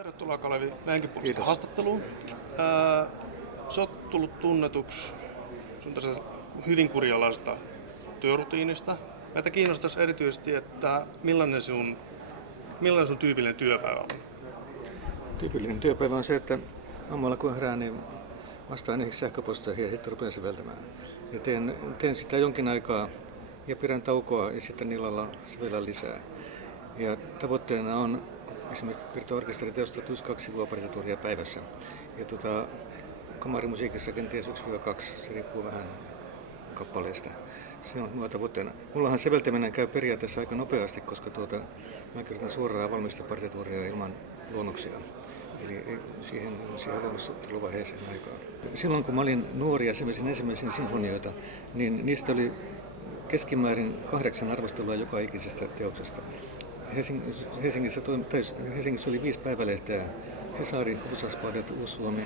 Tervetuloa Kalevi meidänkin puolesta haastatteluun. Sä oot tullut tunnetuksi sun tässä hyvin kurjalaisesta työrutiinista. Meitä kiinnostaisi erityisesti, että millainen sun tyypillinen työpäivä on? Tyypillinen työpäivä on se, että aamulla kun herään, niin vastaan ensiksi sähköposteihin ja sitten rupean säveltämään. Ja teen sitä jonkin aikaa ja pidän taukoa ja sitten illalla sävellän lisää. Ja tavoitteena on esimerkiksi kirjoittaa-orkesteriteosta 2 sivupartituuria päivässä. Ja kamarimusiikissa kenties 1-2, se riippuu vähän kappaleesta. Se on minua tavoitteena. Mullahan säveltäminen käy periaatteessa aika nopeasti, koska mä kirjoitan suoraan valmista partituuria ilman luonnoksia. Eli siihen luonnostteluvaiheeseen aikaa. Silloin kun mä olin nuori ja sävelsin ensimmäisiä sinfonioita, niin niistä oli keskimäärin 8 arvostelua joka ikisestä teoksesta. Helsingissä oli 5 päivälehteä, Hesari, Husaspadet, Uusi-Suomi,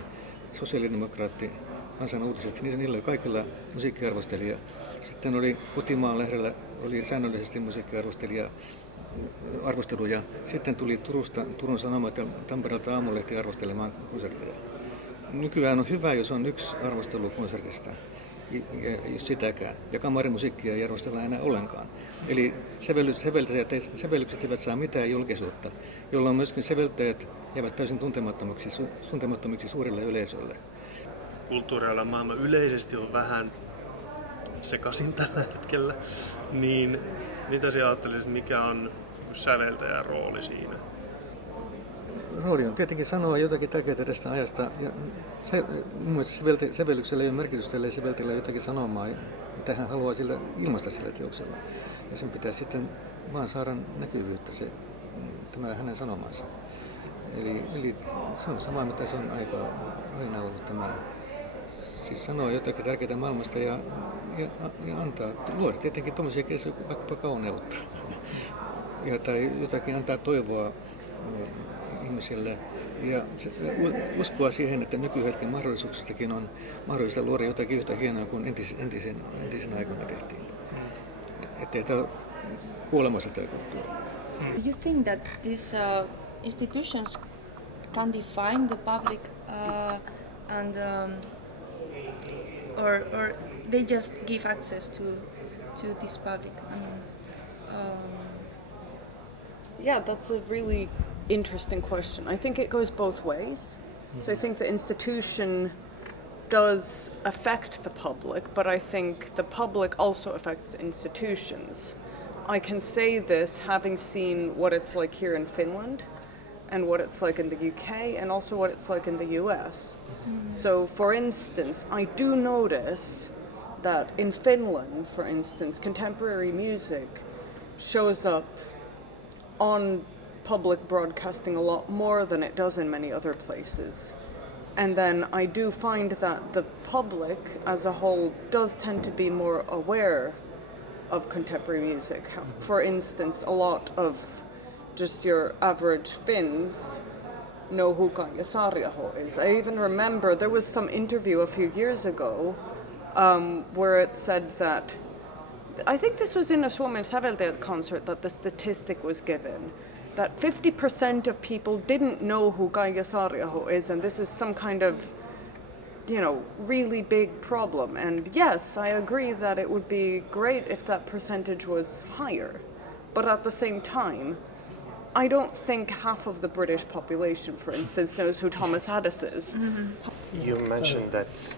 Sosiaalidemokraatti, Kansan uutiset, niillä oli kaikilla musiikkiarvostelija. Sitten oli Kotimaan lehdellä oli säännöllisesti musiikkiarvosteluja. Sitten tuli Turun Sanomat ja Tampereelta Aamulehti arvostelemaan konsertteja. Nykyään on hyvä, jos on 1 arvostelu konsertista, jos sitäkään. Ja kamarimusiikkia ei arvostella enää ollenkaan. Eli sävellykset eivät saa mitään julkisuutta, jolloin myöskin säveltäjät jäävät täysin tuntemattomiksi suurelle yleisölle. Kulttuurialan maailma yleisesti on vähän sekaisin tällä hetkellä, niin mitä sinä ajattelisit, mikä on säveltäjän rooli siinä? Rooli on tietenkin sanoa jotakin tärkeää tästä ajasta. Ja mun mielestä sävellyksellä ei ole merkitystä, ellei säveltäjällä jotakin sanomaa, mitä hän haluaa ilmaista sillä teoksella. Ja sen pitäisi sitten vaan saada näkyvyyttä, tämä hänen sanomansa. Eli se on sama, mitä se on aina ollut tämä. Siis sanoa jotakin tärkeää maailmasta ja antaa, luoda tietenkin tuommoisia keinoja, vaikkapa kauneutta. Tai jotakin antaa toivoa ihmisille ja uskoa siihen, että nykyhetken mahdollisuuksistakin on mahdollista luoda jotakin yhtä hienoa kuin entisen aikana tehtiin. Ettei tämä ole kuolemassa tämä kulttuuri. Do you think that these institutions can define the public or they just give access to this public? Yeah, that's a really interesting question. I think it goes both ways. So I think the institution does affect the public, but I think the public also affects the institutions. I can say this having seen what it's like here in Finland and what it's like in the UK and also what it's like in the US. Mm-hmm. So for instance, I do notice that in Finland, for instance, contemporary music shows up on public broadcasting a lot more than it does in many other places. And then I do find that the public as a whole does tend to be more aware of contemporary music. For instance, a lot of just your average Finns know who Kaija Saariaho is. I even remember there was some interview a few years ago where it said that, I think this was in a Suomen säveltäjät concert that the statistic was given, that 50% of people didn't know who Kaija Saariaho is, and this is some kind of, really big problem. And yes, I agree that it would be great if that percentage was higher. But at the same time, I don't think half of the British population, for instance, knows who Thomas Addis is. Mm-hmm. You mentioned that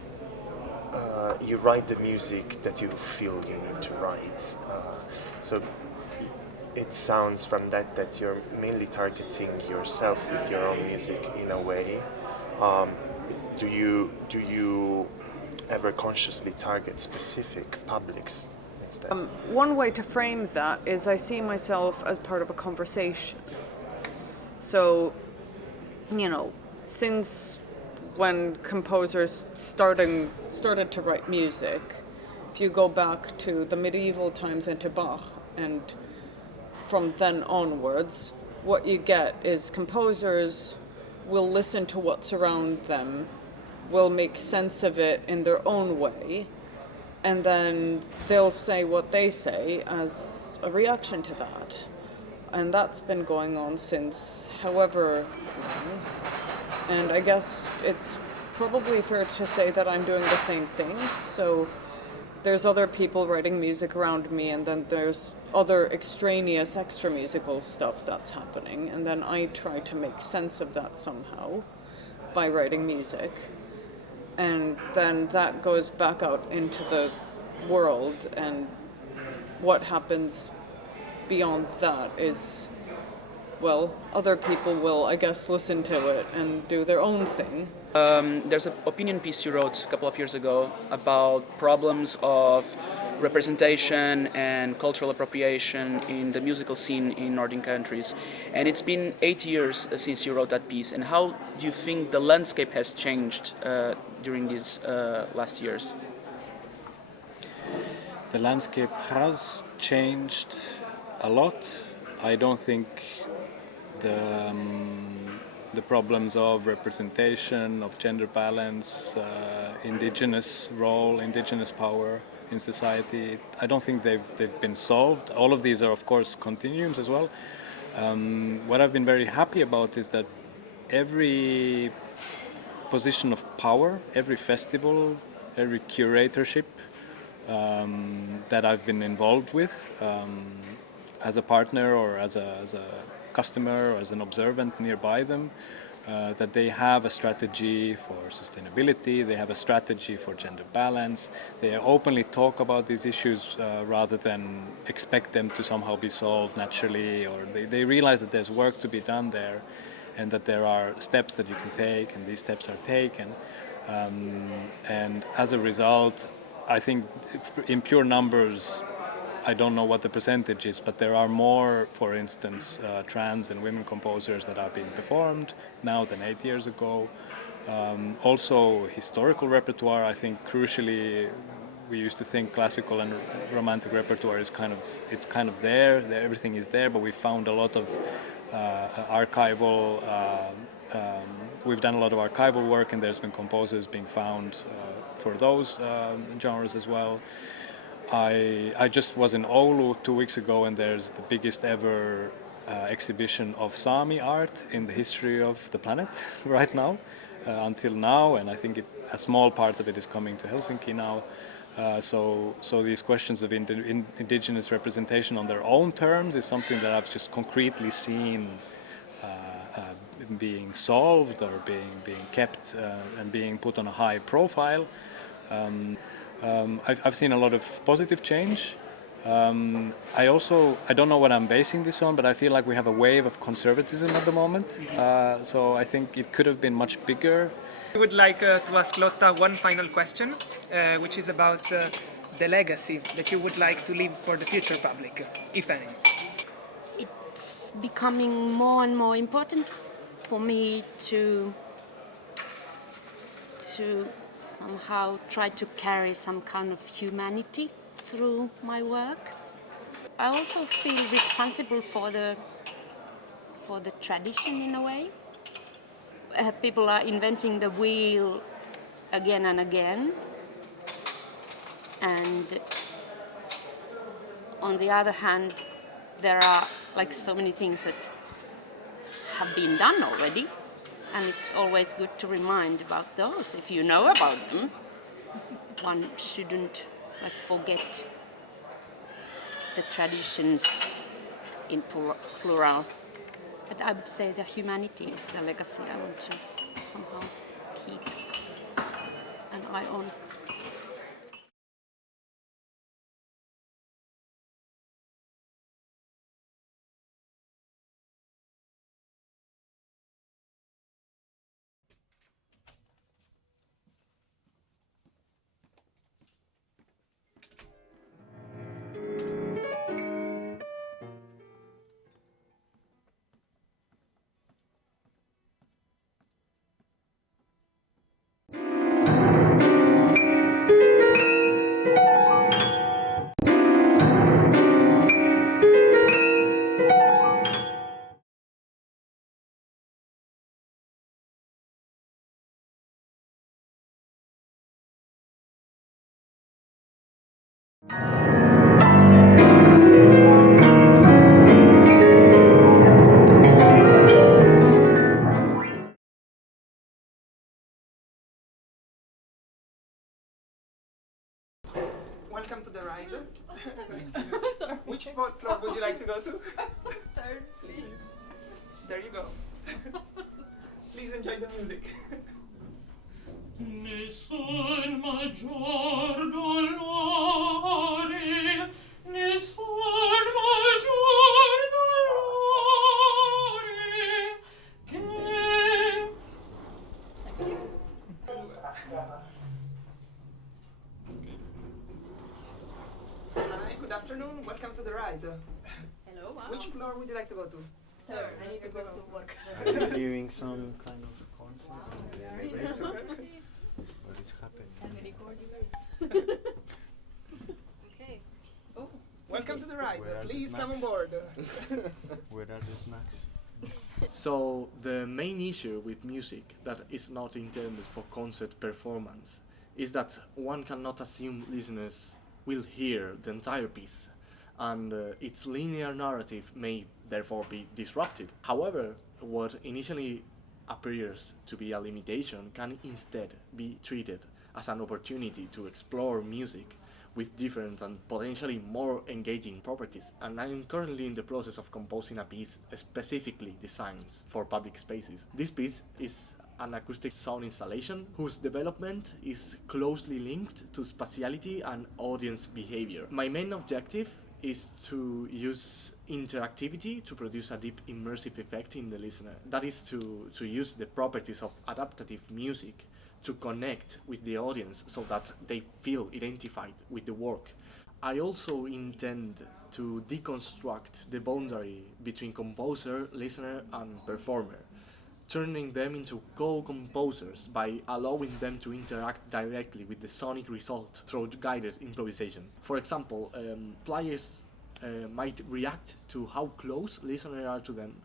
you write the music that you feel you need to write. So it sounds from that you're mainly targeting yourself with your own music in a way. Do you ever consciously target specific publics instead? One way to frame that is I see myself as part of a conversation. So, since when composers started to write music, if you go back to the medieval times and to Bach, and from then onwards, what you get is composers will listen to what's around them, will make sense of it in their own way, and then they'll say what they say as a reaction to that. And that's been going on since however happening. And I guess it's probably fair to say that I'm doing the same thing. So there's other people writing music around me, and then there's other extraneous extra musical stuff that's happening, and then I try to make sense of that somehow by writing music. And then that goes back out into the world, and what happens beyond that is, well, other people will, I guess, listen to it and do their own thing. There's an opinion piece you wrote a couple of years ago about problems of representation and cultural appropriation in the musical scene in Nordic countries. And it's been 8 years since you wrote that piece. And how do you think the landscape has changed during these last years? The landscape has changed a lot. I don't think the problems of representation, of gender balance, indigenous role, indigenous power in society, I don't think they've been solved. All of these are, of course, continuums as well. What I've been very happy about is that every position of power, every festival, every curatorship that I've been involved with as a partner or as a customer or as an observant nearby them, that they have a strategy for sustainability, they have a strategy for gender balance, they openly talk about these issues rather than expect them to somehow be solved naturally, or they realize that there's work to be done there and that there are steps that you can take, and these steps are taken. And as a result, I think in pure numbers, I don't know what the percentage is, but there are more, for instance, trans and women composers that are being performed now than 8 years ago. Also, historical repertoire, I think crucially, we used to think classical and romantic repertoire is kind of there, everything is there, but we found a lot of archival, we've done a lot of archival work, and there's been composers being found for those genres as well. I just was in Oulu 2 weeks ago, and there's the biggest ever exhibition of Sami art in the history of the planet right now, until now, and I think a small part of it is coming to Helsinki now. So these questions of indigenous representation on their own terms is something that I've just concretely seen being solved or being kept and being put on a high profile. I've seen a lot of positive change. I don't know what I'm basing this on, but I feel like we have a wave of conservatism at the moment. So I think it could have been much bigger. I would like to ask Lotta one final question, which is about the legacy that you would like to leave for the future public, if any. It's becoming more and more important for me to somehow try to carry some kind of humanity through my work. I also feel responsible for the tradition in a way. People are inventing the wheel again and again, and on the other hand, there are like so many things that have been done already. And it's always good to remind about those. If you know about them, one shouldn't forget the traditions in plural. But I would say the humanity is the legacy I want to somehow keep an eye on. welcome to the ride. Sorry. Which floor would you like to go to? Third, please. There you go. Please enjoy the music. Ne sol maggior dolore, ne sol maggior dolore, che... Thank you. Hi, good afternoon. Welcome to the ride. Hello, wow. Which floor would you like to go to? Third, I need to go to work. Are you hearing some kind of concert on the elevator? What is happening? Can we record you guys? Okay. Oh. Welcome to the ride. Where are the Please come on snacks? board. Where are the snacks? So the main issue with music that is not intended for concert performance is that one cannot assume listeners will hear the entire piece, and its linear narrative may therefore be disrupted. However, what initially appears to be a limitation can instead be treated as an opportunity to explore music with different and potentially more engaging properties. And I am currently in the process of composing a piece specifically designed for public spaces. This piece is an acoustic sound installation whose development is closely linked to spatiality and audience behavior. My main objective is to use interactivity to produce a deep immersive effect in the listener. That is to use the properties of adaptive music to connect with the audience so that they feel identified with the work. I also intend to deconstruct the boundary between composer, listener, and performer, turning them into co-composers by allowing them to interact directly with the sonic result through guided improvisation. For example, players might react to how close listeners are to them,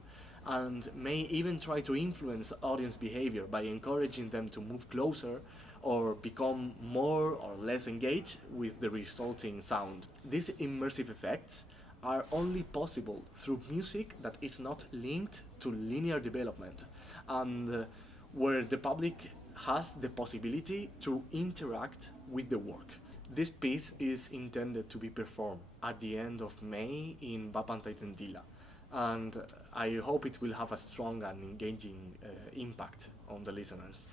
and may even try to influence audience behavior by encouraging them to move closer or become more or less engaged with the resulting sound. These immersive effects are only possible through music that is not linked to linear development, and where the public has the possibility to interact with the work. This piece is intended to be performed at the end of May in Vapantaitentila, and I hope it will have a strong and engaging impact on the listeners.